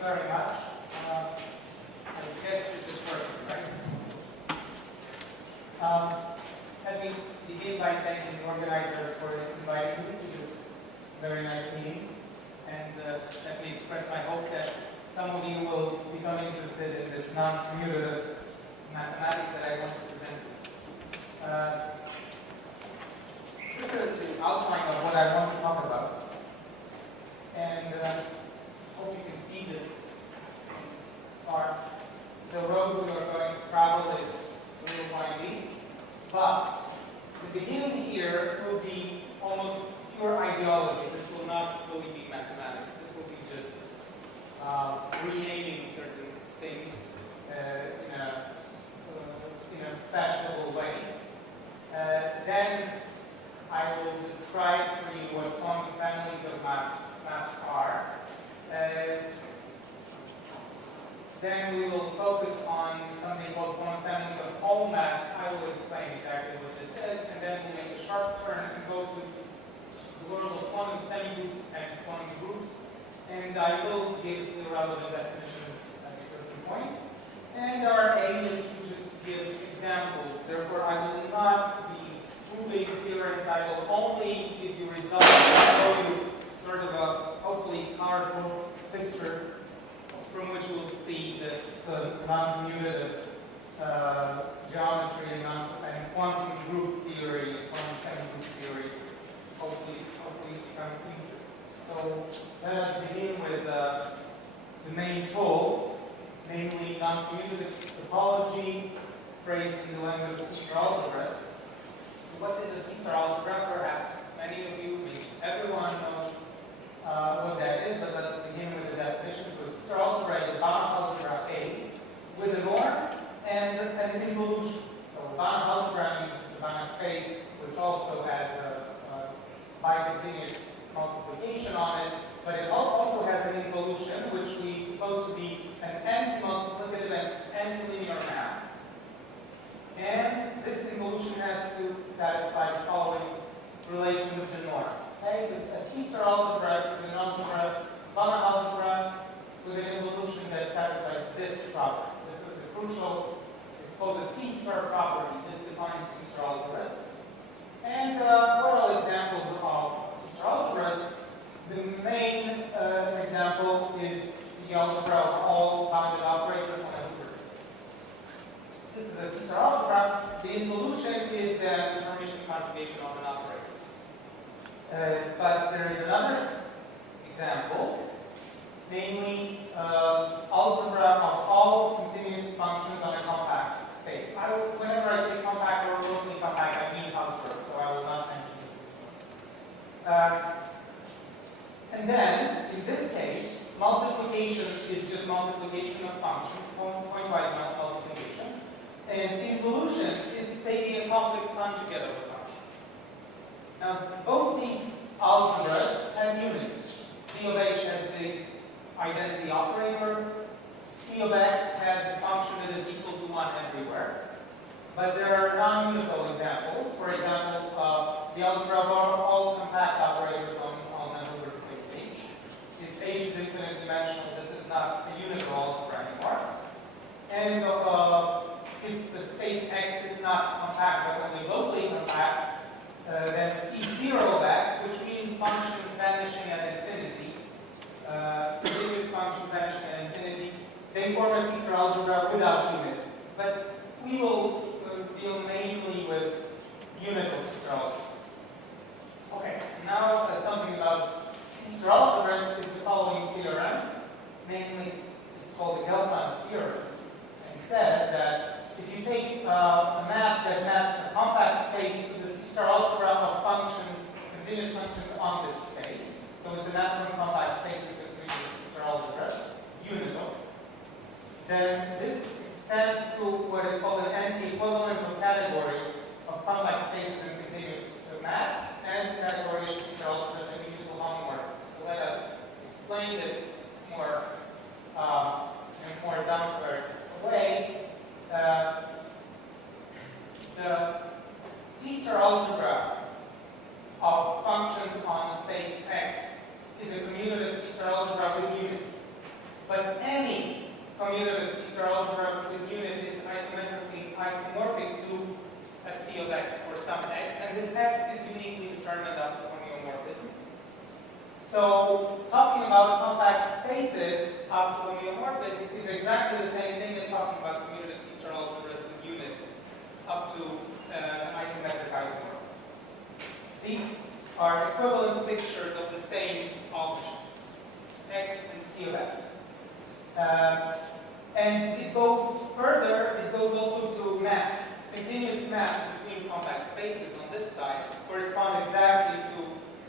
very much. I guess it is working, right? Let me begin by thanking the organizers for inviting me to this very nice meeting. And let me express my hope that some of you will become interested in this non-commutative mathematics that I want to present. This is the outline of what I want to talk about. And hope you can see this part. The road we are going to travel is a little windy, but the beginning here will be almost pure ideology. This will not really be mathematics. This will be just renaming certain things in a fashionable way. Then I will describe for you what quantum families of maps are. Then we will focus on something called quantum families of all maps. I will explain exactly what this is, and then we'll make a sharp turn and go to the world of quantum semigroups and quantum groups. And I will give the relevant definitions at a certain point. And our aim is to just give examples. Therefore, I will not be too big theorems. I will only give you results and show you sort of a hopefully powerful picture from which we'll see this non-commutative geometry and quantum group theory, quantum semigroup theory, hopefully become interesting. So let us begin with the main tool, namely non-commutative topology, phrased in the language of C-star algebras. So what is a C-star algebra? Perhaps many of you, maybe everyone knows what that is, but let's begin with the definition. So a C-star algebra is a Banach algebra A with a norm and an involution. So a Banach algebra means it's a Banach space, which also has a bicontinuous multiplication on it, but it also has an involution, which we suppose to be an anti-multiplicative and anti-linear map. And this involution has to satisfy the following relation with the norm. Okay, a C-star algebra is an algebra, Banach algebra, with an involution that satisfies this property. This is a crucial, it's called the C-star property. This defines C-star algebras. And what are examples of C-star algebras? The main example is the algebra of all bounded operators on a Hilbert space. This is a C-star algebra. The involution is the information conjugation of an operator. But there is another example, namely algebra of all continuous functions on a compact space. Whenever I say compact or locally compact, I mean Hausberg, so I will not mention this. And then, in this case, multiplication is just multiplication of functions, pointwise multiplication. And involution is taking a complex conjugate of a function. Now, both these algebras have units. D of H has the identity operator. C of X has a function that is equal to 1 everywhere. But there are non-unital examples. For example, the algebra of all compact operators on a Hilbert space H. If H is infinite dimensional, this is not a unital algebra anymore. And if the space X is not compact, but only locally compact, then C0 of X, which means functions vanishing at infinity, continuous functions vanishing at infinity, they form a C-star algebra without unit. But we will deal mainly with unital C-star algebras. Okay, now something about C-star algebras is the following theorem. Namely, it's called the Gelfand theorem, and says that if you take a map that maps a compact space to the C-star algebra of functions, continuous functions on this space, so it's a map from compact spaces to C-star algebras, unital, then this extends to what is called an anti-equivalence of categories of compact spaces and continuous maps and categories of C-star algebras and unital homomorphisms. So let us explain this more in a more down-to-earth way. The C-star algebra of functions on space X is a commutative C-star algebra with unit. But and this X is uniquely determined up to homeomorphism. So talking about compact spaces up to homeomorphism is exactly the same thing as talking about commutative C-star algebras with unit up to an isometric isomorph. These are equivalent pictures of the same object, X and C of X. And it goes further, it goes also to maps. Continuous maps between compact spaces on this side correspond exactly to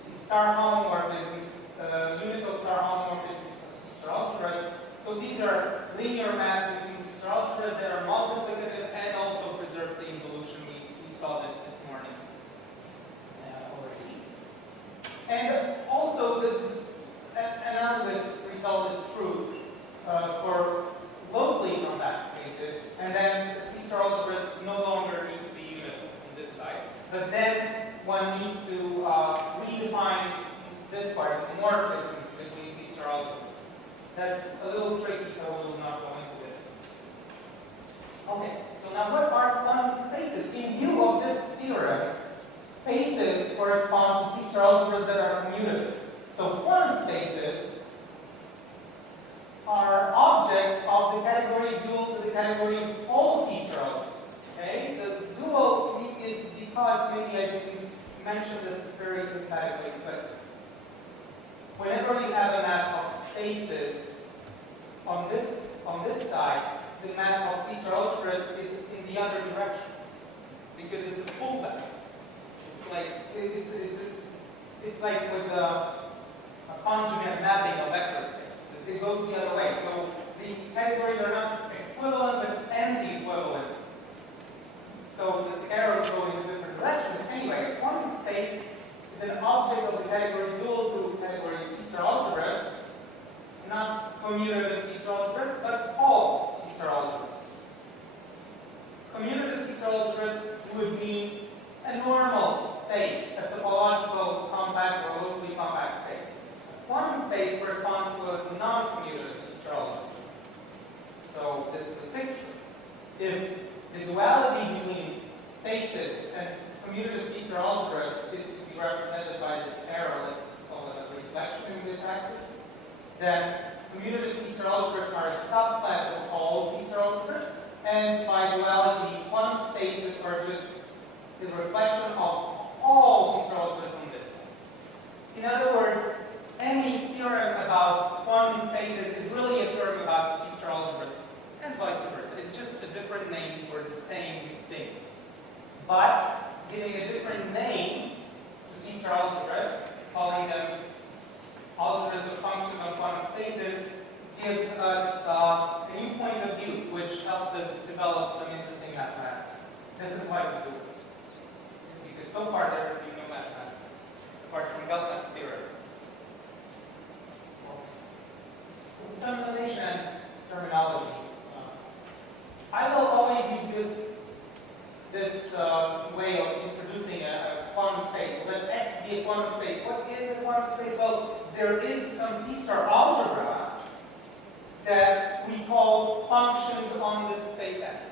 the star homomorphisms, unital star homomorphisms of C-star algebras. So these are linear maps between C-star algebras that are multiplicative and also preserve the involution. We saw this morning already. And also this analogous result is true for locally compact spaces, and then the C-star algebras no longer need to be unital on this side. But then one needs to redefine this part, the morphisms between C-star algebras. That's a little tricky, so we will not go into this. Okay, so now what are quantum spaces? In view of this theorem, spaces correspond to C-star algebras that are commutative. So quantum spaces are objects of the category dual to the category of all C-star algebras. Okay? The dual is because, maybe I didn't mention this very emphatically, but whenever we have a map of spaces on this side, the map of C-star algebras is in the other direction because it's a pullback. It's like with a conjugate mapping of vector spaces. It goes the other way. So the categories are not equivalent but anti-equivalent. So the arrows go in a different direction. Anyway, a quantum space is an object of the category dual to category C-star algebras, not commutative C-star algebras, but all C-star algebras. Commutative C-star algebras would mean a normal space, a topological compact or locally compact space. Quantum space corresponds to a non-commutative C-star algebra. So this is a picture. If the duality between spaces and commutative C-star algebras is to be represented by this arrow, let's call it a reflection in this axis, then commutative C-star algebras are a subclass of all C-star algebras, and by duality, quantum spaces are just the reflection of all C-star algebras on this side. In other words, any theorem about quantum spaces is really a theorem about C-star algebras, and vice versa. It's just a different name for the same thing. But giving a different name to C-star algebras, calling them algebras of functions on quantum spaces, gives us a new point of view, which helps us develop some interesting mathematics. This is why we do it. Because so far there has been no mathematics, apart from Gelfand's theorem. Some notation and terminology. I will always use this way of introducing a quantum space. Let X be a quantum space. What is a quantum space? Well, there is some C-star algebra that we call functions on this space X.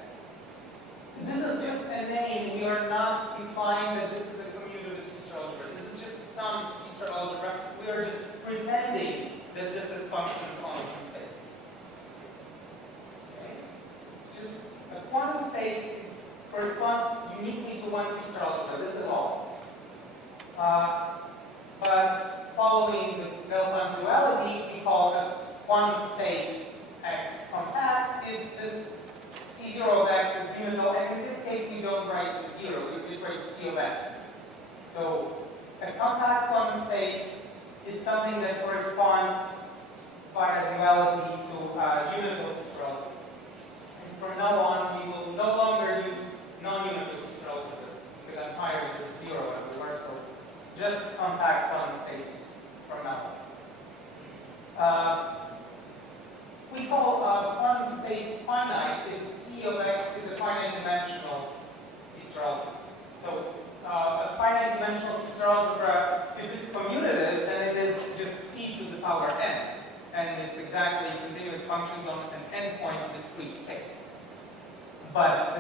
This is just a name. We are not implying that this is a commutative C-star algebra. This is just some C-star algebra. We are just pretending that this is functions on some space. Okay? It's just a quantum space corresponds uniquely to one C-star algebra. This is all. But following the Gelfand duality, we call a quantum space X compact if this C0 of X is unital, and in this case we don't write the 0, we just write C of X. So a compact quantum space is something that corresponds by a duality to unital C-star algebra. And from now on, we will no longer use non-unital C-star algebras because I'm tired of the 0 everywhere, so just compact quantum spaces from now on. We call quantum space finite if C of X is a finite dimensional C-star algebra. So a finite dimensional C-star algebra, if it's commutative, then it is just C to the power n. And it's exactly continuous functions on an n-point discrete space. But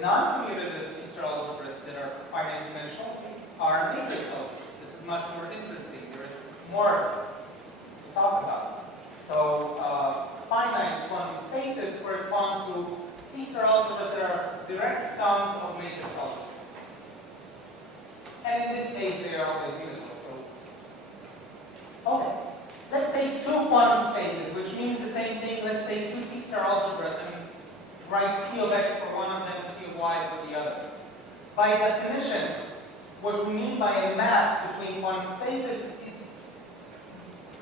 non-commutative C-star algebras that are finite dimensional, case, they are always unital. So, okay. Let's take two quantum spaces, which means the same thing. Let's say two C-star algebras and write C of x for one of them, C of y for the other. By definition, what we mean by a map between quantum spaces is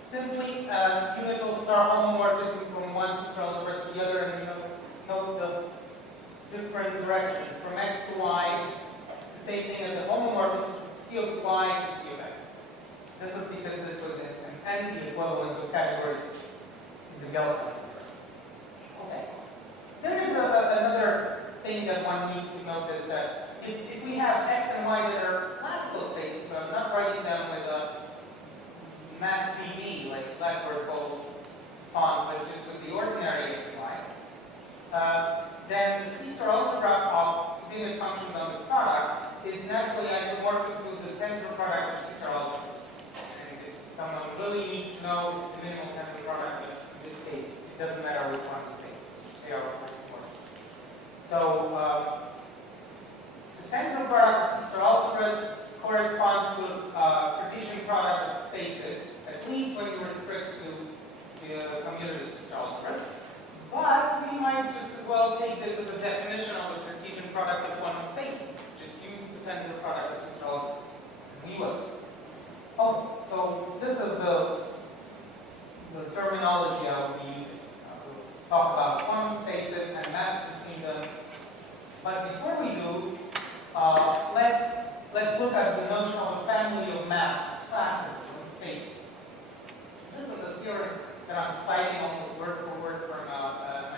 simply a unital star homomorphism from one C-star algebra to the other, and you note the different direction. From x to y, it's the same thing as a homomorphism from C of y to C of x. This is because this was an anti-equivalence of categories in the Gaussian. Okay. There is another thing that one needs to notice that if we have x and y that are classical spaces, so I'm not writing them with a math BB like Blackboard font, but just with the ordinary x and y, then the C-star algebra of continuous functions on the product is naturally isomorphic to the tensor product of C-star algebras. Someone really needs to know it's the minimal tensor product, but in this case, it doesn't matter which one you take. They are isomorphic. So the tensor product of C-star algebras corresponds to the Cartesian product of spaces, at least when you restrict to the commutative C-star algebras. But we might just as well take this as a definition of the Cartesian product of quantum spaces. Just use the tensor product of C-star algebras. And we will. Oh, so this is the terminology I will be using. We'll talk about quantum spaces and maps between them. But before we do, let's look at the notion of a family of maps, classical in spaces. This is a theorem that I'm citing almost word for word from a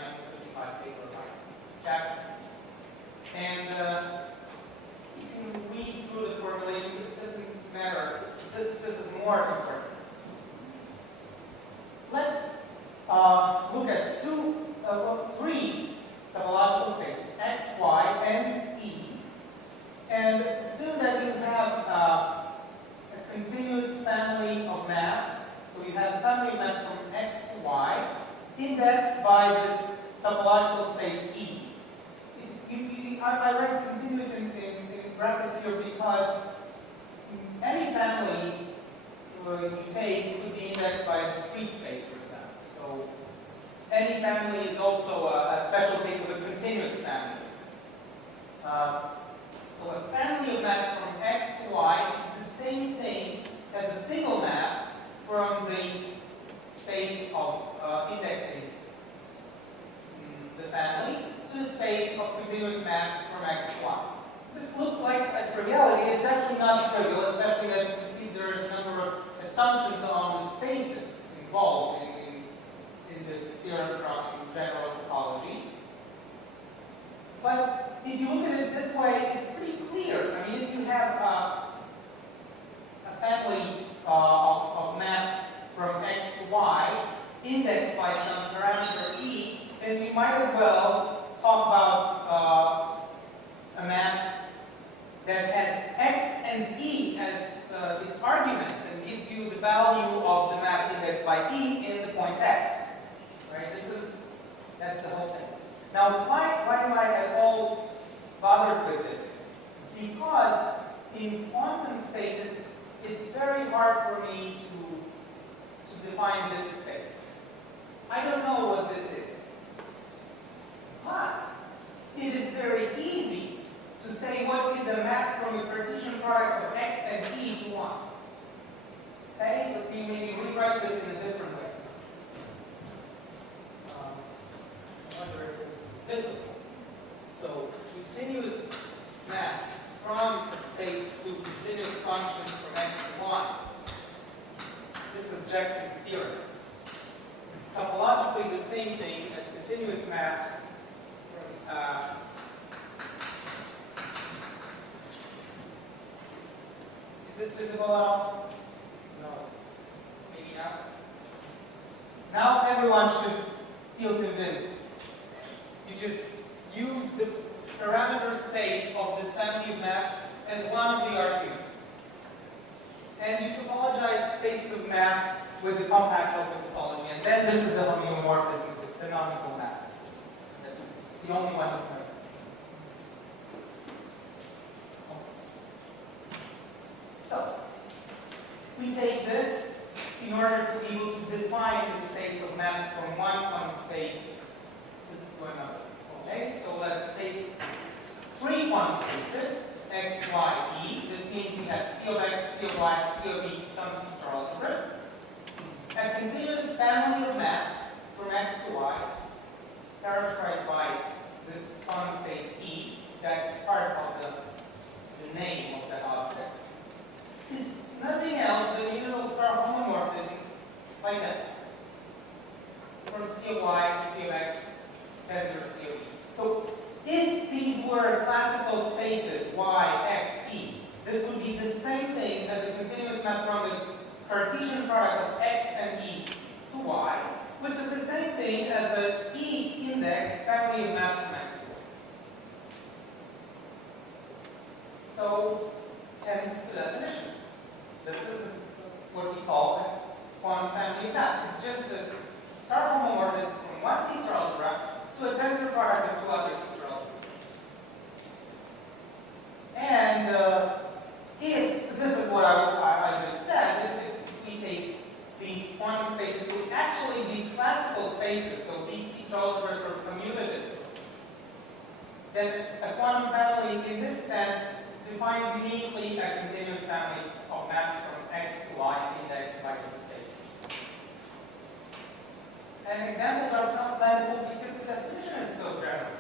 1955 paper by Jackson. And you can read through the formulation, it doesn't matter. This is more important. Let's look at three topological spaces, x, y, and e. And assume that you have a continuous family of maps. So you have a family of maps from x to y, indexed by this topological space E. I write continuous in brackets here because any family you take could be indexed by a discrete space, for example. So any family is also a special case of a continuous family. So a family of maps from x to y is the same thing as a single map from the space of indexing the family to the space of continuous maps from x to y. This looks like a triviality. It's actually not trivial, especially that you can see there's a number of assumptions on the spaces involved in this theorem from general topology. But if you look at it this way, it's pretty clear. I mean, if you have a family of maps from x to y indexed by some parameter e, then you might as well talk about a map that has x and e as its arguments and gives you the value of the map indexed by e in the point x. Right? That's the whole thing. Now, why am I at all bothered with this? Because in quantum spaces, it's very hard for me to define this space. I don't know what this is. But it is very easy to say what is a map from the Cartesian product of x and e to 1. Okay? Let me maybe rewrite this in a different way. I wonder if it's visible. So continuous maps from a space to continuous functions from x to y. This is Jackson's theorem. It's topologically the same thing as continuous maps from is this visible at all? No. Maybe not. Now everyone should feel convinced. You just use the parameter space of this family of maps as one of the arguments. And you topologize spaces of maps with the compact open topology. And then this is a homeomorphism, the canonical map. The only one you have. So, y, E. This means we have C of x, C of y, C of E, some C-star algebras. A continuous family of maps from x to y, characterized by this quantum space E, that is part of the name of that object, is nothing else than unital star homomorphism like that. From C of y to C of x, tensor C of E. So if these were classical spaces, y, x, E, this would be the same thing as a continuous map from the Cartesian product of x and E to y, which is the same thing as an E index family of maps from x to y. So, hence the definition. This is what we call a quantum family of maps. It's just this star homomorphism from one C-star algebra to a tensor product of two other C-star algebras. And if this is what I just said, if we take these quantum spaces would actually be classical spaces, so these C-star algebras are commutative, then a quantum family in this sense defines uniquely a continuous family of maps from x to y indexed by this space. And examples are not plentiful because the definition is so general.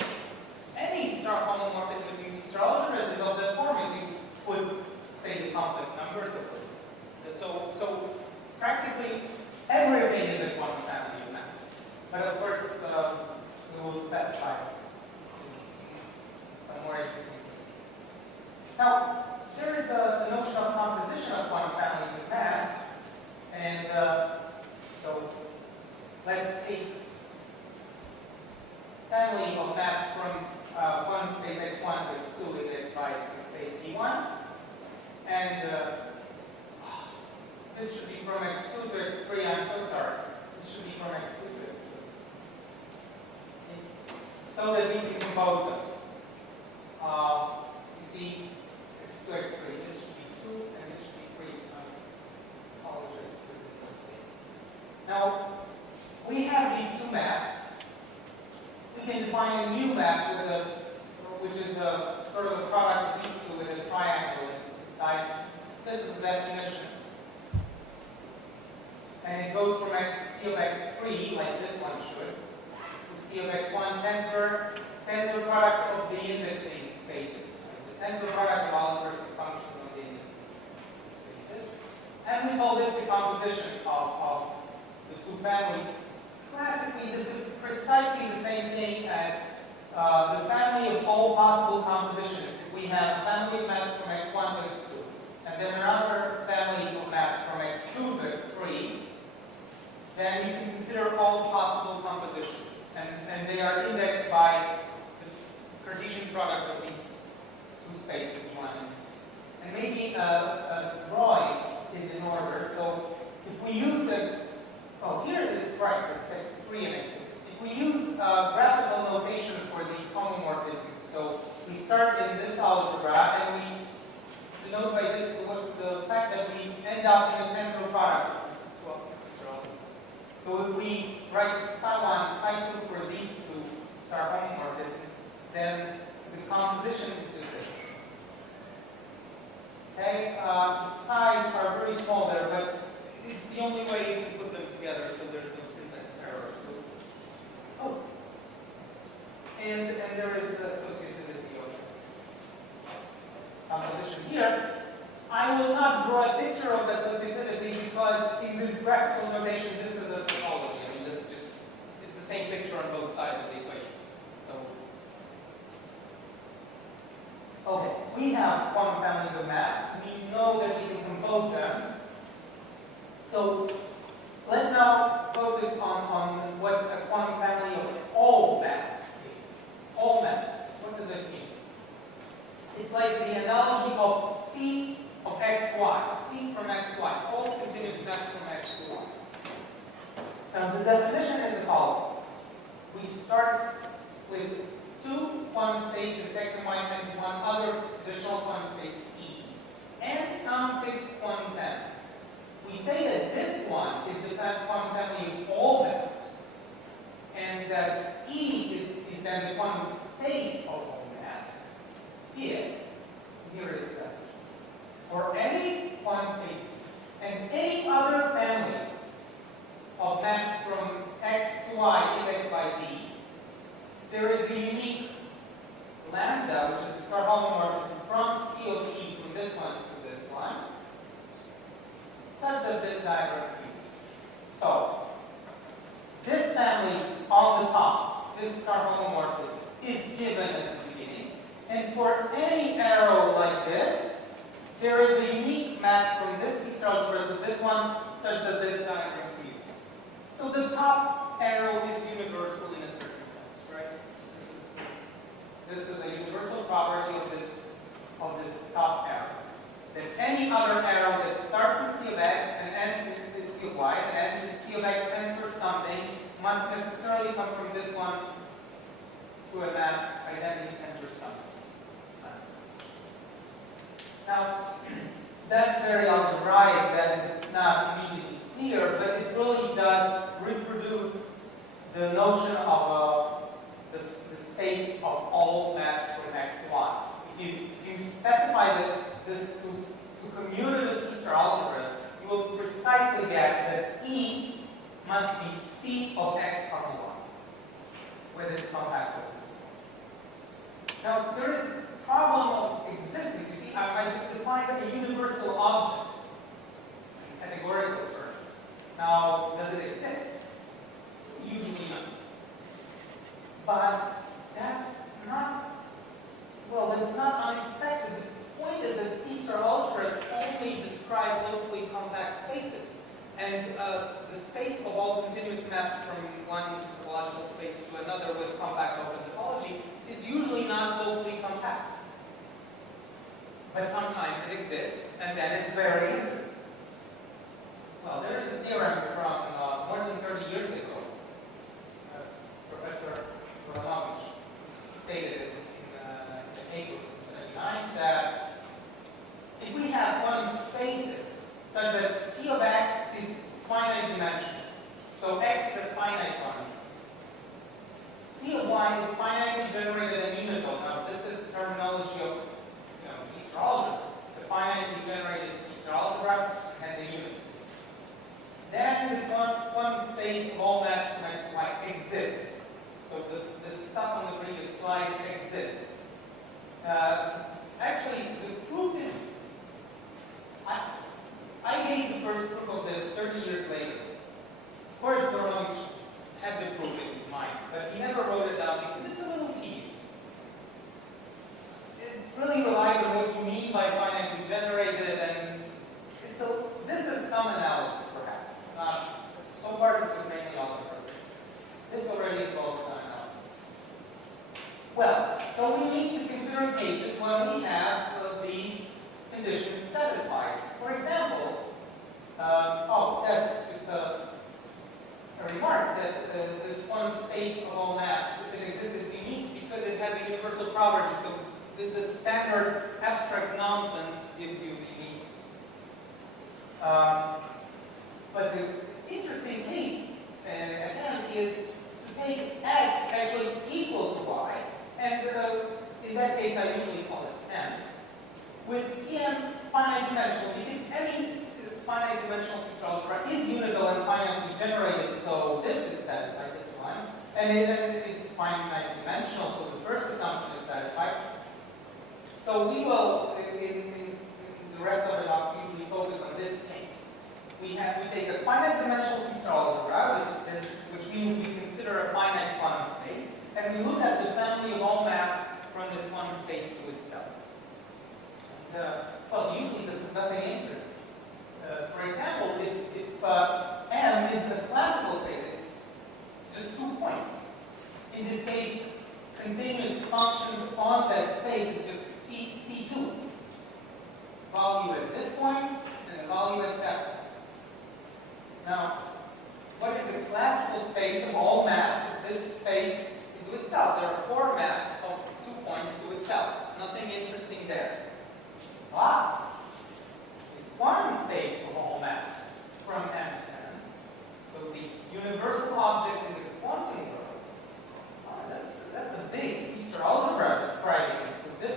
Any star homomorphism between C-star algebras is of the form if we would say the complex numbers of it. So practically everything is a quantum family of maps. But of course, we will specify some more interesting cases. Now, there is a notion of composition of quantum families of maps, and so let's take family of maps from quantum space x1 to x2 indexed by some space d1, and this should be from x2 to x3. I'm so sorry. This should be from x2 to x3. Okay. So that we can compose them. You see, x2, x3. This should be 2 and this should be 3. I apologize for this mistake. Now, we have these two maps. We can define a new map with which is a sort of a product of these two with a triangle inside. This is the definition. And it goes from C of x3, like this one should, to C of x1 tensor product of the indexing spaces. The tensor product of algebras and functions of the indexing spaces. And we call this the composition of the two families. Classically, this is precisely the same thing as the family of all possible compositions. If we have a family of maps from x1 to x2, and then another family of maps from x2 to x3, then you can consider all possible compositions. And they are indexed by the Cartesian product of these two spaces, one. And maybe a drawing is in order. So if we use here it is right, it's x3 and x2. If we use graphical notation for these homomorphisms, so we start in this algebra and we denote by this the fact that we end up in a tensor product of two C-star algebras. So if we write psi1, psi2 for these two star homomorphisms, then the composition is just this. Okay, size are very small there, but it's the only way you can put them together so there's no syntax error. So, and there is associativity of this composition here. I will not draw a picture of associativity because in this graphical notation, this is a topology. I mean, this is just, it's the same picture on both sides of the equation. So, okay, we have quantum families of maps. We know that we can compose them. So let's now focus on what a quantum family of all maps is. All maps. What does it mean? It's like the analogy of C of xy. C from xy. All continuous maps from x to y. Now the definition is the following. We start with two quantum spaces x and y and one other additional quantum space E. And some fixed quantum family. We say that this one is the quantum family of all maps, and that E is then the quantum space of all maps, if, here is the quantum space. And any other family of maps from x to y, if x by d, there is a unique lambda, which is a star homomorphism from C of E from this one to this one, such that this diagram repeats. So, this family on the top, this star homomorphism, is given at the beginning. And for any arrow like this, there is a unique map from this C star algebra to this one, such that this diagram repeats. So the top arrow is universal in a certain sense, right? This is a universal property of this top arrow. That any other arrow that starts in C of x and ends in C of y and ends in C of x tends for something must necessarily come from this one to a map identity tensor something. Now, that's very algebraic, that is not immediately clear, but it really does reproduce the notion of the space of all maps from x to y. If you specify this to commutative C-star algebras, you will precisely get that E must be C of x comma y, whether it's compactable. Now, there is a problem of existence. You see, I just defined a universal object in categorical terms. Now, does it exist? Usually not. But that's not, well, that's not unexpected. The point is that C-star algebras only describe locally compact spaces. And the space of all continuous maps from one topological space to another with compact open topology is usually not locally compact. But sometimes it exists, and then it's very interesting. Well, there is a theorem from more than 30 years ago. Professor Romanovich stated it in the paper from 1979 that if we have quantum spaces such that C of x is finite dimensional, so x is a finite quantum space, C of y is finitely generated in unital. Now, this is terminology of C-star algebras. It's a finitely generated C-star algebra has a unit. Then the quantum space of all maps from x to y exists. So the stuff on the previous slide exists. Actually, the proof is, I gave the first proof of this 30 years later. Of course, Romanovich had the proof in his mind, but he never wrote it down because it's a little tedious. It really relies on what you mean by finitely generated, and this is some analysis, perhaps. So far, this was mainly algebra. This already involves some analysis. Well, so we need to consider cases when we have these conditions satisfied. For example, that's just a remark that this quantum space of all maps, if it exists, is unique because it has a universal property. So the standard abstract nonsense gives you the uniqueness. But the interesting case, again, is to take x actually equal to y, and in that case I usually call it m, with Cm finite dimensional, because any finite dimensional C-star algebra is unital and finitely generated, so this is satisfied, this one, and it's finite dimensional, so the first assumption is satisfied. So we will, in the rest of it, I'll usually focus on this case. We take a finite dimensional C-star algebra, which means we consider a finite quantum space, and we look at the family of all maps from this quantum space to itself. And, well, usually this is nothing interesting. For example, if M is a classical space, it's just 2 points. In this case, continuous functions on that space is just C2. Value at this point and a value at that point. Now, what is the classical space of all maps of this space into itself? There are 4 maps of 2 points to itself. Nothing interesting there. But the quantum space of all maps from M to N, so the universal object in the quantum world, that's a big C-star algebra describing it. So this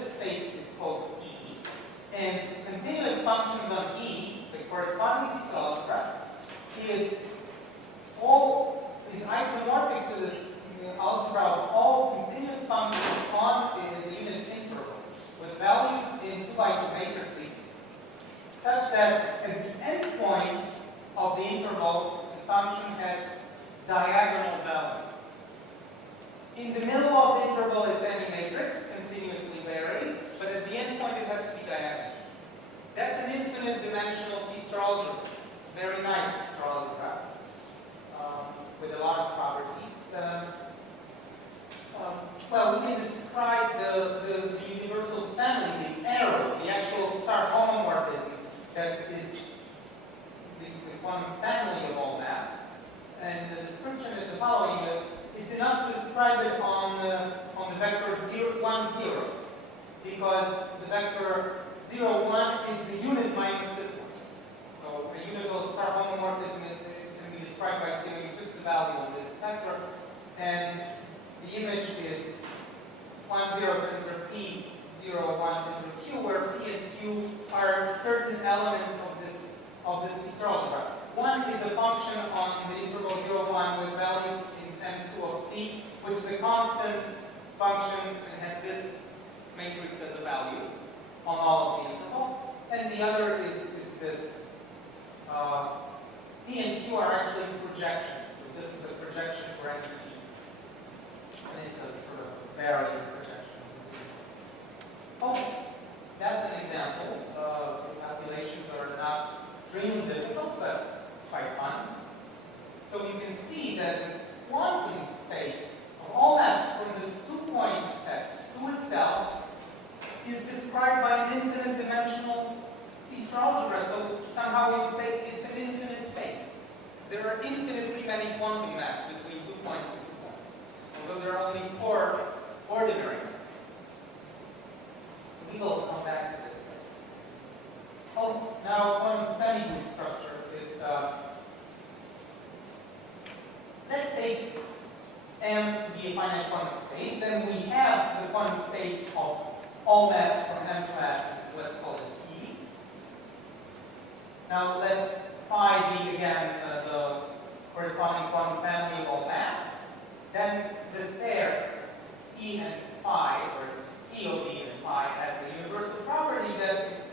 in continuous functions on E, the corresponding C algebra, is isomorphic to this algebra of all continuous functions on the unit interval with values in 2 by 2 matrices, such that at the endpoints of the interval, the function has diagonal values. In the middle of the interval, it's any matrix, continuously varied, but at the endpoint, it has to be diagonal. That's an infinite dimensional C-star algebra. Very nice C-star algebra with a lot of properties. Well, we can describe the universal family, the arrow, the actual star homomorphism that is the quantum family of all maps. And the description is the following. It's enough to describe it on the vector 0, 1, 0, because the vector 0, 1 is the unit minus this one. So a unital star homomorphism can be described by giving just the value on this vector. And the image is 1, 0 tensor P, 0, 1 tensor Q, where P and Q are certain elements of this C-star algebra. 1 is a function on the interval 0, 1 with values in M2 of C, which is a constant function and has this matrix as a value on all of the interval. And the other is this. P and Q are actually projections. So this is a projection for any T. And it's a sort of varying projection. Oh, that's an example. The calculations are not extremely difficult, but quite fun. So you can see that the quantum space of all maps from this 2-point set to itself is described by an infinite dimensional C-star algebra. So somehow we would say it's an infinite space. There are infinitely many quantum maps between 2 points and 2 points, although there are only 4 ordinary maps. We will come back to this later. Oh, now quantum semi-group structure is, let's take M to be a finite quantum space. Then we have the quantum space of all maps from M flat, let's call it E. Now let phi be again the corresponding quantum family of all maps. Then this pair, E and phi, or C of E and phi, has a universal property that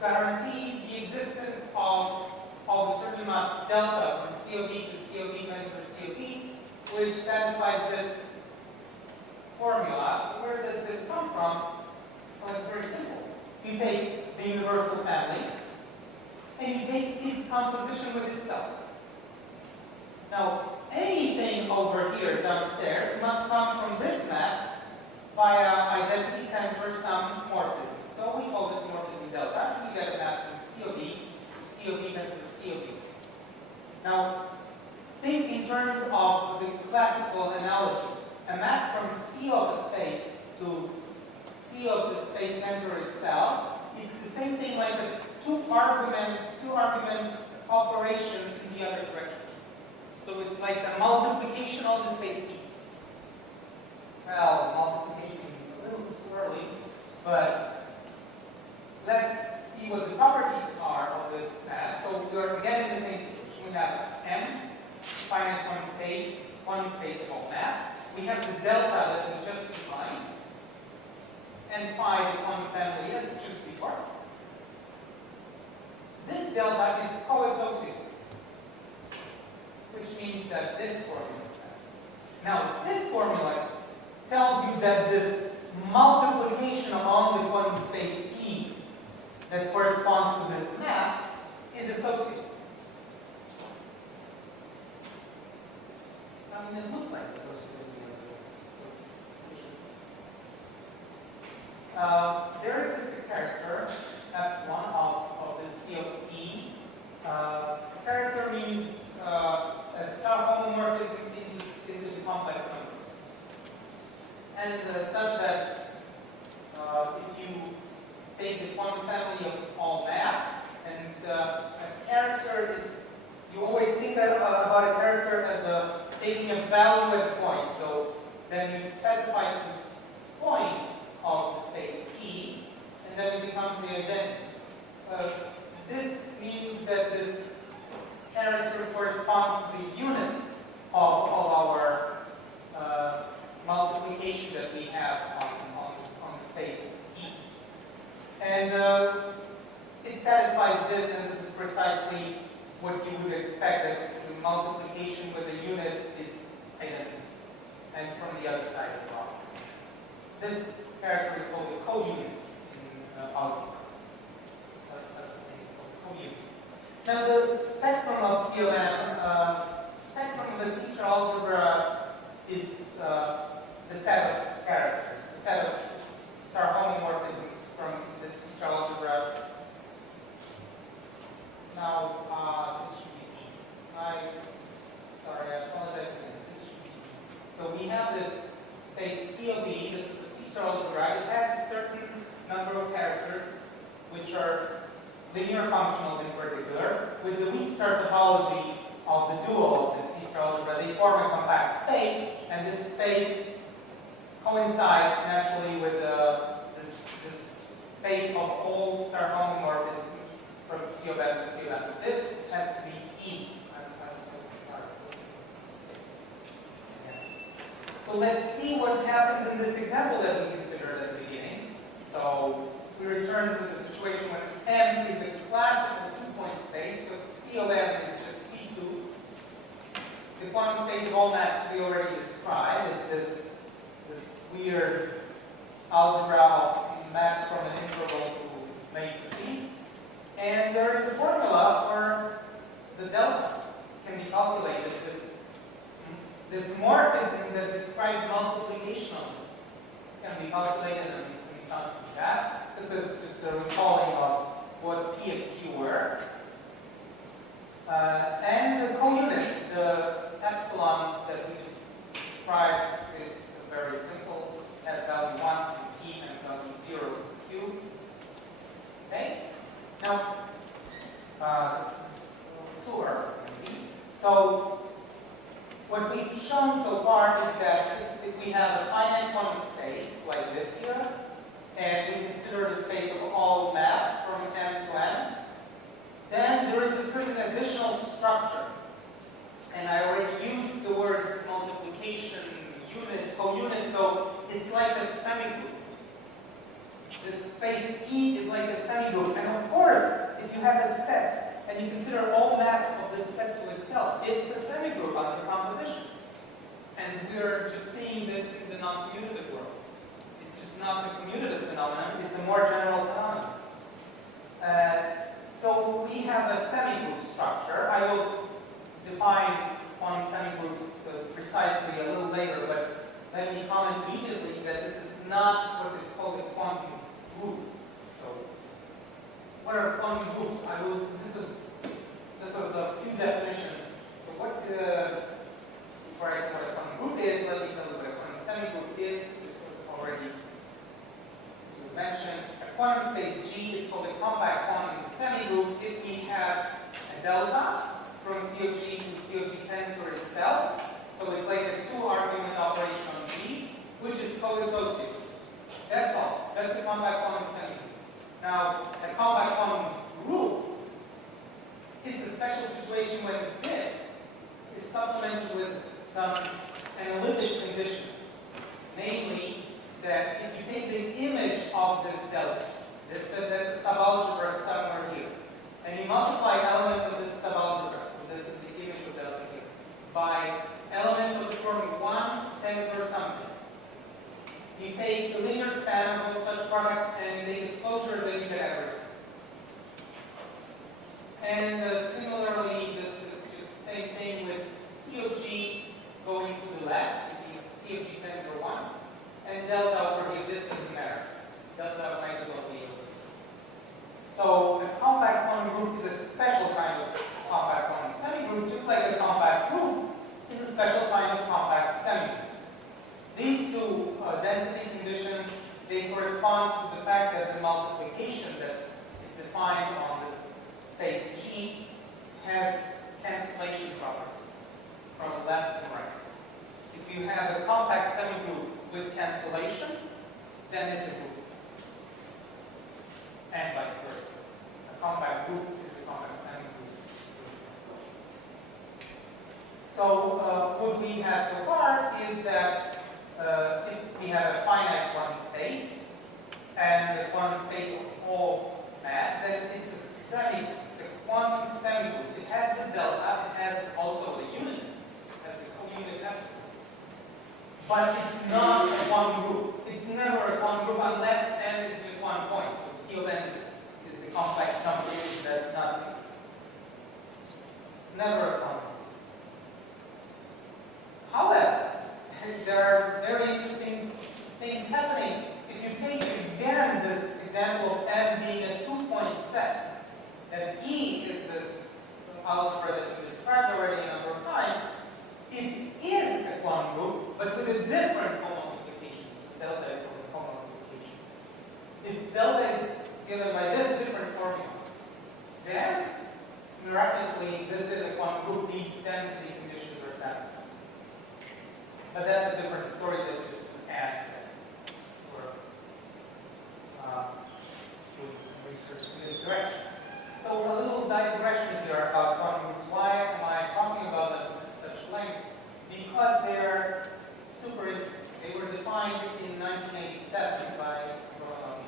guarantees the existence of a certain amount delta from C of E to C of E tensor C of E, which satisfies this formula. Where does this come from? Well, it's very simple. You take the universal family, and you take its composition with itself. Now, anything over here downstairs must come from this map via identity tensor sum morphism. So we call this morphism delta. We get a map from C of E to C of E tensor C of E. Now, think in terms of the classical analogy. A map from C of the space to C of the space tensor itself, it's the same thing like a two argument operation in the other direction. So it's like a multiplication of the space E. Well, multiplication is a little too early, but let's see what the properties are of this map. So we're again in the same situation. We have M, finite quantum space of all maps. We have the delta that we just defined, and phi, the quantum family, as just before. This delta is co-associative, which means that this formula is set. Now, this formula tells you that this multiplication along the quantum space E that corresponds to this map is associative. I mean, it looks like associativity. There exists a character, epsilon, of this C of E. Character means a star homomorphism into the complex numbers. And such that if you take the quantum family of all maps, and a character is, you always think about a character as taking a value at a point. So then you specify this point of the space E, and then it becomes the identity. This means that this character corresponds to the unit of our multiplication that we have on the space E. And it satisfies this, and this is precisely what you would expect, that the multiplication with a unit is identity, and from the other side as well. This character is called a co-unit in algebra. Such a thing is called co-unit. Now the spectrum of COM, spectrum of the C-star algebra is the set of characters, the set of star homomorphisms from the C-star algebra. Now, this should be E. Sorry, I apologize again. This should be E. So we have this space C of E, this is the C-star algebra. It has a certain number of characters, which are linear functionals in particular. With the weak star topology of the dual of the C-star algebra, they form a compact space, and this space coincides naturally with this space of all star homomorphisms from C of M to C of M. This has to be E. So let's see what happens in this example that we considered at the beginning. So we return to the situation when M is a classical two-point space, so C of M is just C2. The quantum space of all maps we already described. It's this weird algebra of maps from an interval to matrices. And there is a formula for the delta can be calculated. This morphism that describes multiplication of this can be calculated, and we can do that. This is just a recalling of what P of Q were. And the co-unit, the epsilon that we just described, is very simple. It has value 1 in P and value 0 in Q. Okay? Now, this is 2 are maybe. So, what we've shown so far is that if we have a finite quantum space, like this here, and we consider the space of all maps from M to N, then there is a certain additional structure. And I already used the words multiplication, unit, co-unit, so it's like a semigroup. This space E is like a semigroup. And of course, if you have a set, and you consider all maps of this set to itself, it's a semigroup under composition. And we're just seeing this in the non-commutative world. It's just not the commutative phenomenon, it's a more general phenomenon. So we have a semigroup structure. I will define quantum semigroups precisely a little later, but let me comment immediately that this is not what is called a quantum group. So, what are quantum groups? This was a few definitions. So what, before I say what a quantum group is, let me tell you what a quantum semigroup is. This was mentioned. A quantum space G is called a compact quantum semigroup if we have a delta from C of G to C of G tensor itself. So it's like a two-argument operation on G, which is co-associative. That's all. That's a compact quantum semigroup. Now, a compact quantum group, it's a special situation when this is supplemented with some analytic conditions. Namely, that if you take the image of this delta, that's a subalgebra somewhere here, and you multiply elements of this subalgebra, so this is the image of delta here, by elements of the form 1 tensor something. You take the linear span of both such products and the exposure, then you get everything. And similarly, this is just the same thing with C of G going to the left. You see C of G tensor 1. And delta over here, this doesn't matter. Delta might as well be over. So a compact quantum group is a special kind of compact quantum semigroup, just like a compact group is a special kind of compact semigroup. These two density conditions, they correspond to the fact that the multiplication that is defined on this space G has cancellation property from left to right. If you have a compact semigroup with cancellation, then it's a group. and vice versa. A compact group is a compact semigroup. So what we have so far is that if we have a finite quantum space and the quantum space of all mass, then it's a quantum semigroup. It has the delta, it has also the unit, it has the co-unit epsilon. But it's not a quantum group. It's never a quantum group unless n is just 1 point. So C of n is a complex number. That's not interesting. It's never a quantum group. However, there are very interesting things happening. If you take again this example of M being a 2-point set, and E is this algebra that we described already a number of times, it is a quantum group, but with a different co-multiplication, because delta is for the co-multiplication. If delta is given by this different formula, then miraculously this is a quantum group. These density conditions are satisfied. But that's a different story that just add for doing some research in this direction. So a little digression here about quantum groups. Why am I talking about them at such length? Because they're super interesting. They were defined in 1987 by Sołtan.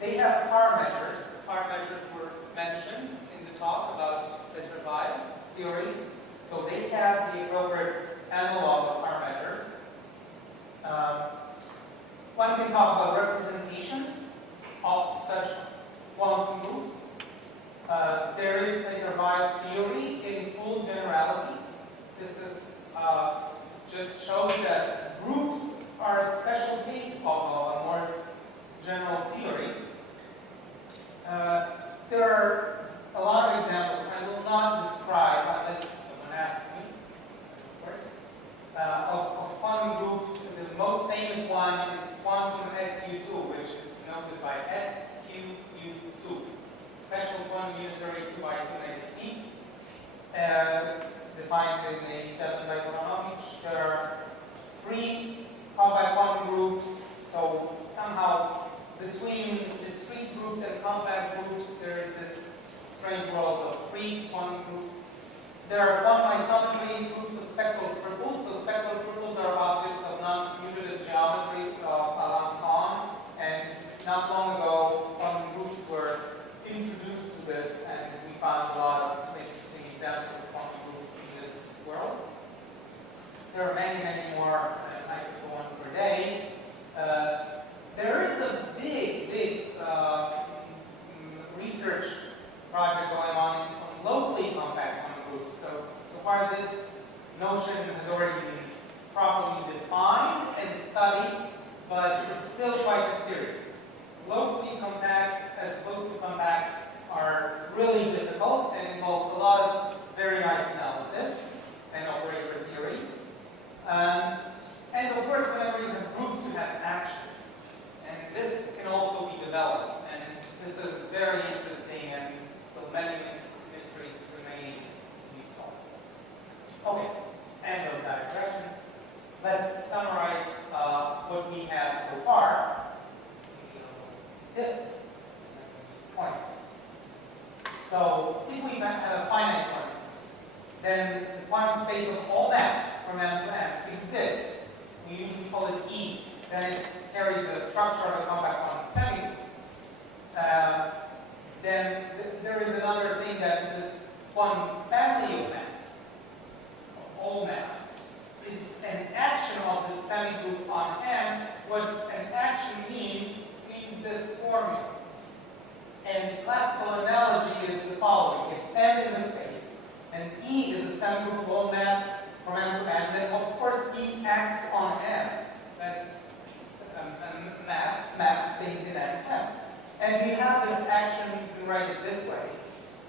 They have parameters. Parameters were mentioned in the talk about Piotr theory. So they have the appropriate analog of parameters. One can talk about representations of such quantum groups. There is Piotr theory in full generality. This is just shows that groups are a special case of a more general theory. There are a lot of examples. I will not describe unless someone asks me, of course, of quantum groups. The most famous one is quantum SU2, which is denoted by SQU2, special quantum unitary 2 by 2 matrices, defined in 87 by Sołtan. There are 3 compact quantum groups, so somehow between discrete groups and compact groups, there is this strange world of 3 quantum groups. There are quantum isometry groups of spectral triples. So spectral triples are objects of non-commutative geometry Sołtan, and not long ago, quantum groups were introduced to this, and we found a lot of interesting examples of quantum groups in this world. There are many, many more, and I could go on for days. There is a big research project going on locally compact quantum groups. So far this notion has already been properly defined and studied, but it's still quite mysterious. Locally compact as opposed to compact are really difficult and involve a lot of very nice analysis and operator theory. And of course, whenever you have groups, you have actions. And this can also be developed. And this is very interesting, and still many mysteries remain to be solved. Okay, end of that digression. Let's summarize what we have so far. This point. So if we have a finite quantum space, then the quantum space of all mass from M to M exists. We usually call it E. Then it carries a structure of a compact quantum semigroup. Then there is another thing that this quantum family of mass, of all mass, is an action of the semigroup on M. What an action means this formula. And classical analogy is the following. If M is a space and E is a semigroup of all mass from M to M, then of course E acts on M. That's maps things in M. And we have this action, you can write it this way.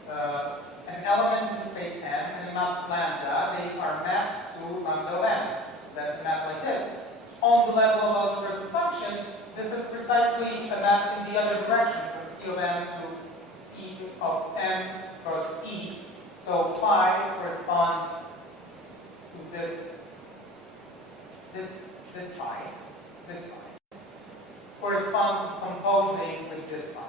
An element in space M and a map lambda, they are mapped to lambda M. That's a map like this. On the level of algebras and functions, this is precisely a map in the other direction, from C of M to C of M cross E. So phi corresponds to this phi. corresponds to composing with this one.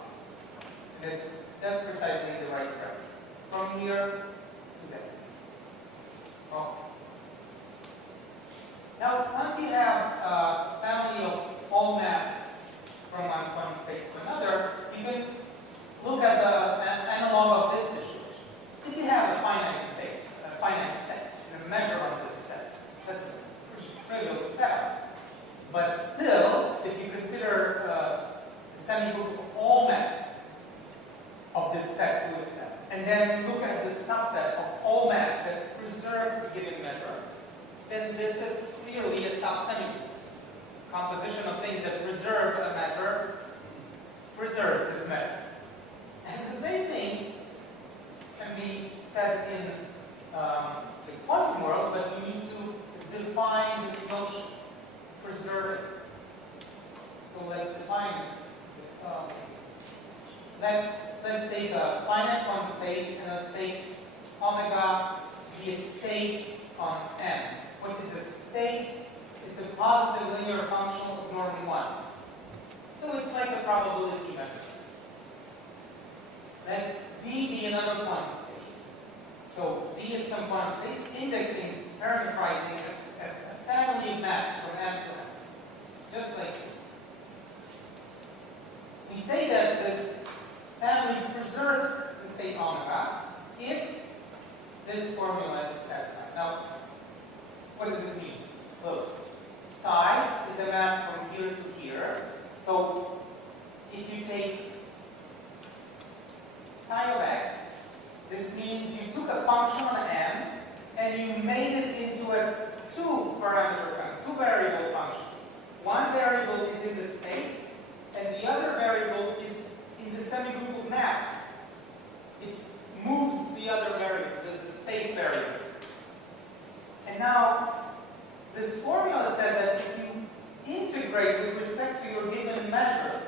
And that's precisely the right direction. From here to there. Oh. Now, once you have a family of all maps from one quantum space to another, you can look at the analog of this situation. If you have a finite space, a finite set, and a measure on this set, that's a pretty trivial setup. But still, if you consider the semigroup of all maps of this set to its set, and then look at the subset of all maps that preserve a given measure, then this is clearly a sub-semigroup. Composition of things that preserve a measure preserves this measure. And the same thing can be said in the quantum world, but we need to define this notion, preserve it. So let's define it. Let's take a finite quantum space and let's take omega be a state on M. What is a state? It's a positive linear function of norm 1. So it's like a probability measure. Let D be another quantum space. So D is some quantum space, indexing, parameterizing a family of maps from M to M. Just like this. We say that this family preserves the state omega if this formula is satisfied. Now, what does it mean? Look, psi is a map from here to here. So if you take psi of x, this means you took a function on M and you made it into a two-parameter function, two-variable function. One variable is in the space, and the other variable is in the semigroup of maps. It moves the other variable, the space variable. And now, this formula says that if you integrate with respect to your given measure,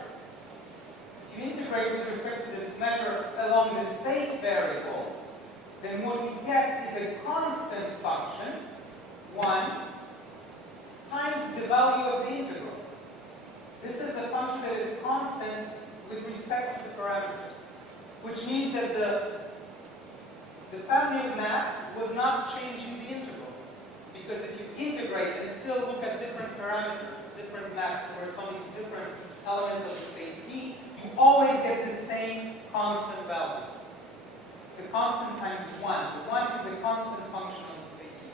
if you integrate with respect to this measure along the space variable, then what you get is a constant function, 1, times the value of the integral. This is a function that is constant with respect to the parameters, which means that the family of maps was not changing the integral. Because if you integrate and still look at different parameters, different maps corresponding to different elements of the space D, you always get the same constant value. It's a constant times 1. The 1 is a constant function on the space D.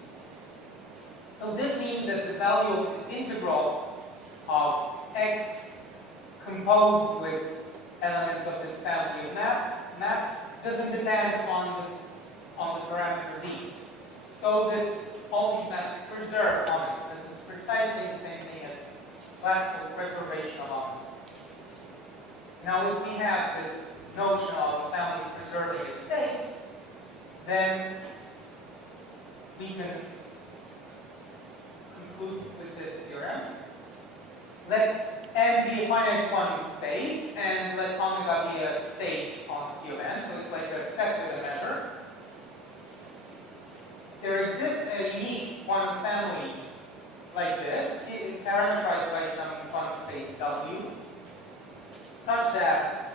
So this means that the value of the integral of x composed with elements of this family of maps doesn't depend on the parameter D. So all these maps preserve omega. This is precisely the same thing as classical preservation of omega. Now, if we have this notion of a family preserving a state, then we can conclude with this theorem. Let M be a finite quantum space, and let omega be a state on C of N. So it's like a set with a measure. There exists a unique quantum family like this, parameterized by some quantum space W, such that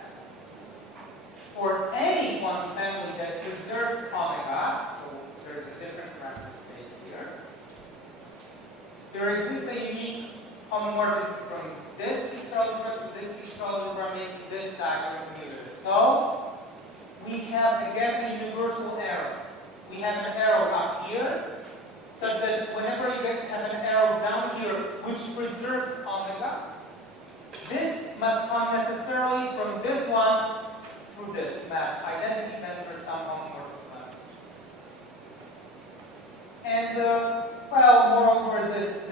for any quantum family that preserves omega, so there's a different parameter space here, there exists a unique homomorphism from this Sixth algebra to this Sixth algebra, making this diagram commutative. So we have again a universal arrow. We have an arrow up here, such that whenever you have an arrow down here which preserves omega, this must come necessarily from this one through this map. Identity tensor some homomorphism map. And well, moreover, this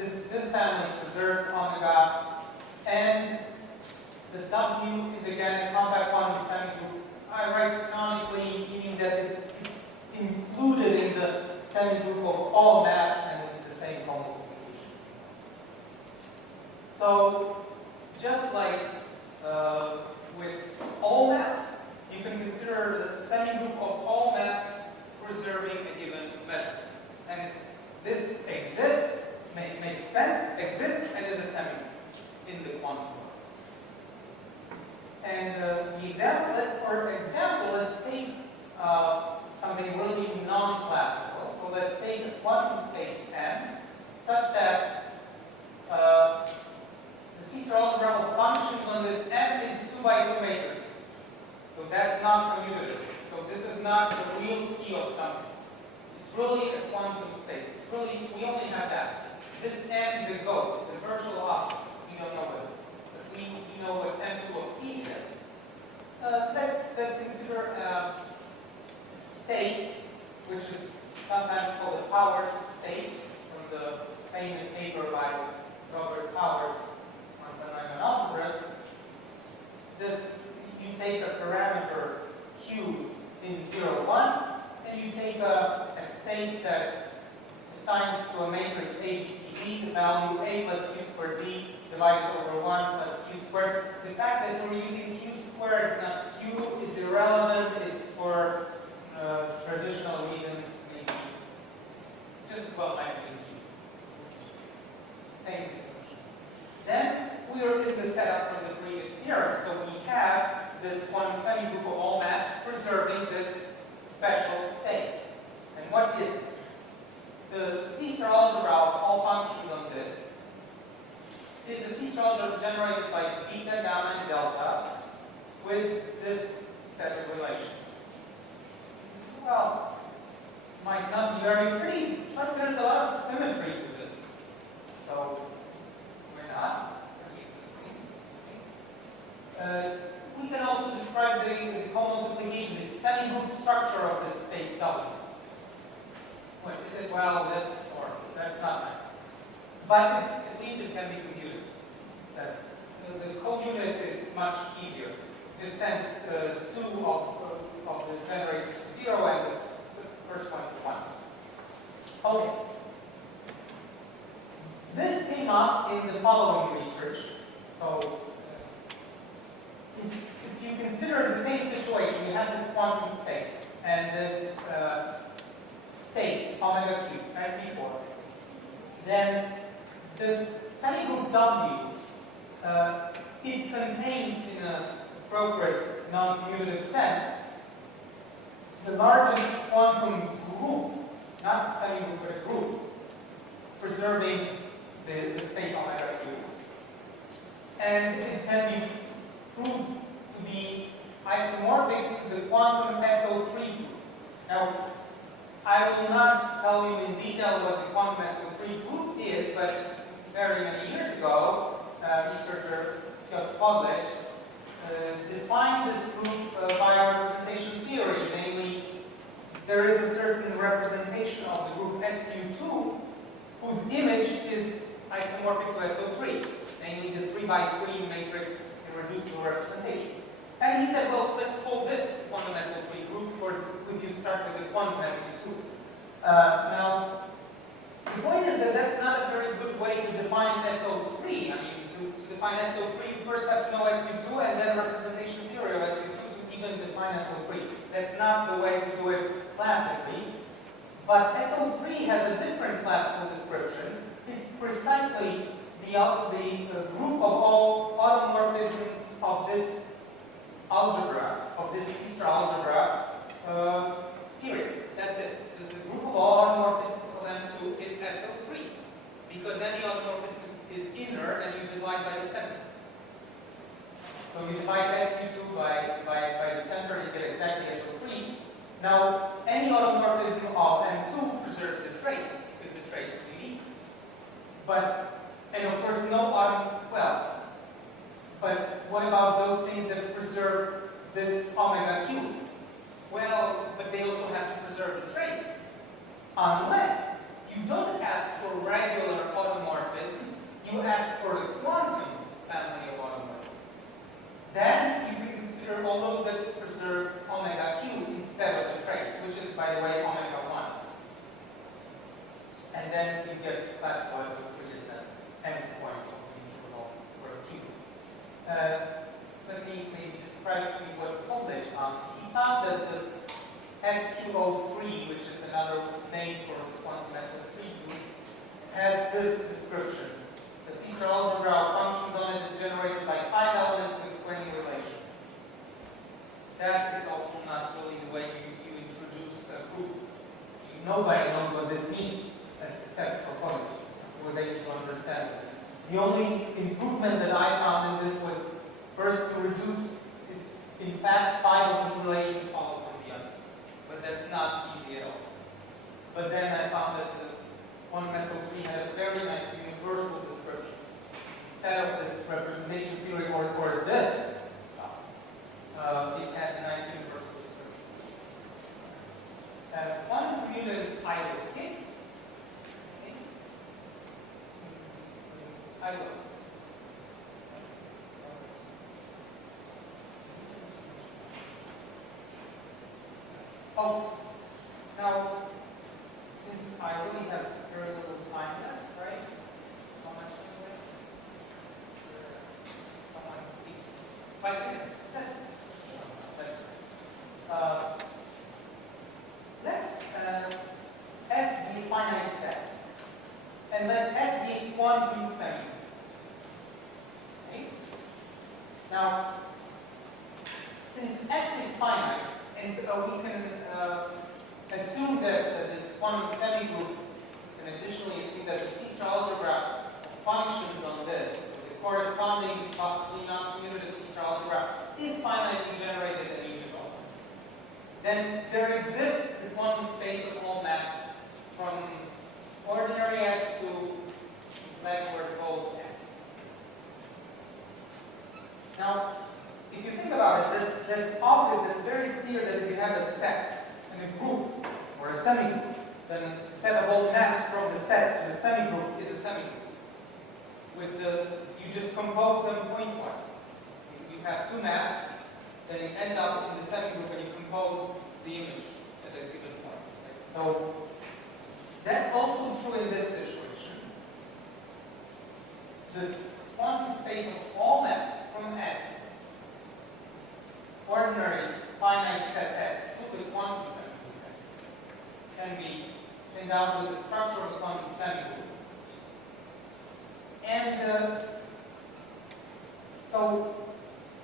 family preserves omega, and the W is again a compact quantum semigroup. I write canonically, meaning that it's included in the semigroup of all maps, and it's the same homomorphism. So, just like with all for example, let's take something really non-classical. So let's take a quantum space M such that the C-star algebra of functions on this M is 2 by 2 matrices. So that's not commutative. So this is not the real C of something. It's really a quantum space. It's really, we only have that. This M is a ghost. It's a virtual object. We don't know what it is. But we know what M2 of C is. Let's consider a state, which is sometimes called a Powers state, from the famous paper by Robert Powers on finite algebras. This, you take a parameter Q in 0, 1, and you take a state that assigns to a matrix A, B, C, D the value A plus Q squared B divided over 1 plus Q squared. The fact that we're using Q squared, not Q, is irrelevant. It's for traditional reasons, maybe just as well might be Q. Same assumption. Then we are in the setup from the previous theorem. So we have this one semigroup of all maps preserving this special state. And what is it? The C-star algebra of all functions on this is a C-star algebra generated by beta, gamma, and delta with this set of relations. Well, might not be very pretty, but there's a lot of symmetry to this. So, why not? It's pretty interesting. We can also describe the co-multiplication, the semigroup structure of this space W. What is it? Well, that's not nice. But at least it can be computed. That's the co-unit is much easier. Just sends 2 of the generators to 0 and the first one to 1. Okay. This came up in the following research. So, if you consider the same situation, you have this quantum space and this state, omega cube, as before, then this semigroup W, it contains, in an appropriate non-commutative sense, the largest quantum group, not semigroup, but a group, preserving the state omega cube. And it can be proved to be isomorphic to the quantum SO3 group. Now, I will not tell you in detail what the quantum SO3 group is, but very many years ago, researcher Piotr M defined this group by representation theory. Namely, there is a certain representation of the group SU2 whose image is isomorphic to SO3, namely the 3 by 3 matrix in reducible representation. And he said, well, let's call this quantum SO3 group if you start with the quantum SU2. Now, the point is that that's not a very good way to define SO3. I mean, to define SO3, you first have to know SU2 and then representation theory of SU2 to even define SO3. That's not the way to do it classically. But SO3 has a different classical description. It's precisely the group of all automorphisms of this algebra, of this C-star algebra, period. That's it. The group of all automorphisms of M2 is SO3. Because then the automorphism is inner and you divide by the center. So you divide SU2 by the center and you get exactly SO3. Now, any automorphism of M2 preserves the trace, because the trace is unique. And of course, but what about those things that preserve this omega cube? Well, but they also have to preserve the trace. Unless you don't ask for regular automorphisms, you ask for the quantum family of automorphisms. Then you can consider all those that preserve omega cube instead of the trace, which is, by the way, omega 1. And then you get classical SO3 at the end point of the interval for cubes. Let me maybe describe to you what Polish found. He found that this SQ03, which is another name for quantum SO3 group, has this description. The C-star algebra of functions on it is generated by 5 elements with 20 relations. That that is also not really the way you introduce a group. Nobody knows what this means, except for Piotr, who was able to understand it. The only improvement that I found in this was first to reduce, it's in fact 5 of these relations follow from the others. But that's not easy at all. But then I found that the one meso 3 had a very nice universal description. Instead of this representation theory or this stuff, it had a nice universal description. One commutant is idealistic. I will. Oh, now, since I really have very little time left, right? How much is it? Someone keeps 5 minutes. That's let S be a finite set, and let S be a quantum semi. Okay? Now, since S is finite, and we can assume that this quantum semigroup, we can additionally assume that the C-star algebra functions on this, the corresponding, possibly non-commutative C-star algebra, is finitely generated and uniform. Then there exists the quantum space of all maps from ordinary S to backward called S. Now, if you think about it, that's obvious, it's very clear that if you have a set and a group or a semigroup, then a set of all maps from the set to the semigroup is a semigroup. With you just compose them pointwise. You have 2 maps, then you end up in the semigroup and you compose the image at a given point. Right? So that's also true in this situation. This quantum space of all maps from S, ordinaries, finite set S, to the quantum semigroup S, can be endowed with the structure of the quantum semigroup. And so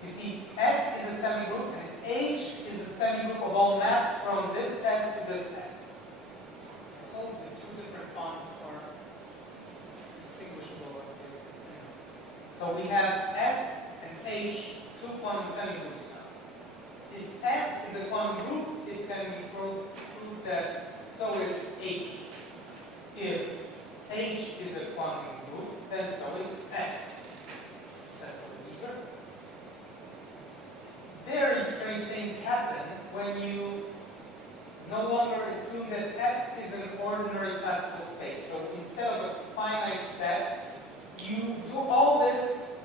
you see S is a semigroup and H is a semigroup of all maps from this S to this S. All the 2 different fonts are distinguishable. So we have S and H, 2 quantum semigroups now. If S is a quantum group, it can be proved that so is H. If H is a quantum group, then so is S. That's what these are. Very strange things happen when you no longer assume that S is an ordinary classical space. So instead of a finite set, you do all this,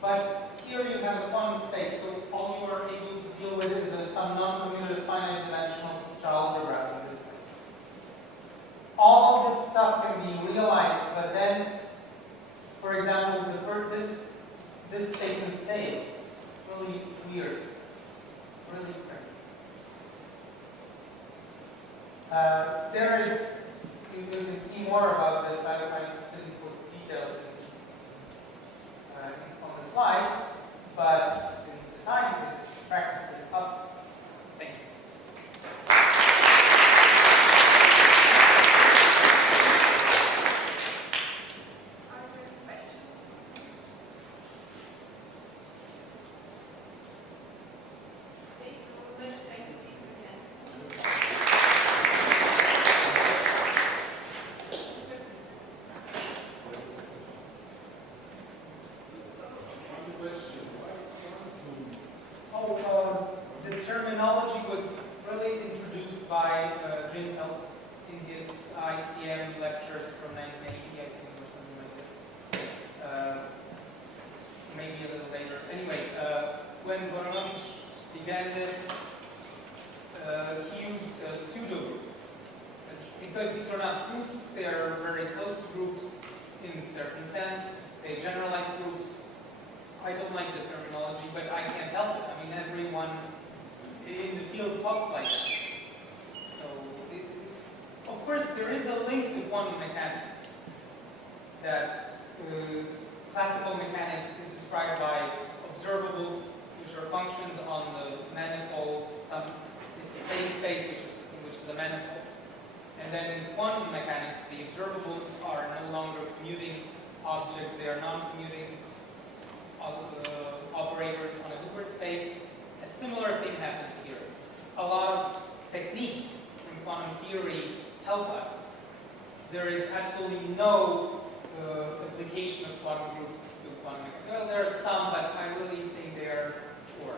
but here you have a quantum space. So all you are able to deal with is some non-commutative finite dimensional C-star algebra in this case. All of this stuff can be realized, but then, for example, this statement fails. It's really weird, really strange. There is, you can see more about this. I didn't put details on the slides, but since the time is practically up, thank you. The terminology was really introduced by Drinfeld in his ICM lectures from 1980, I think, or something like this. Maybe a little later. Anyway, when Voronovich began this, he used a pseudo-group. Because these are not groups, they are very close to groups in a certain sense. They generalize groups. I don't like the terminology, but I can't help it. I mean, everyone in the field talks like that. So, of course, there is a link to quantum mechanics. That classical mechanics is described by observables, which are functions on the manifold And then in quantum mechanics, the observables are no longer commuting objects, they are non-commuting operators on a Hilbert space. A similar thing happens here. A lot of techniques in quantum theory help us. There is absolutely no application of quantum groups to quantum mechanics. Well, there are some, but I really think they are poor.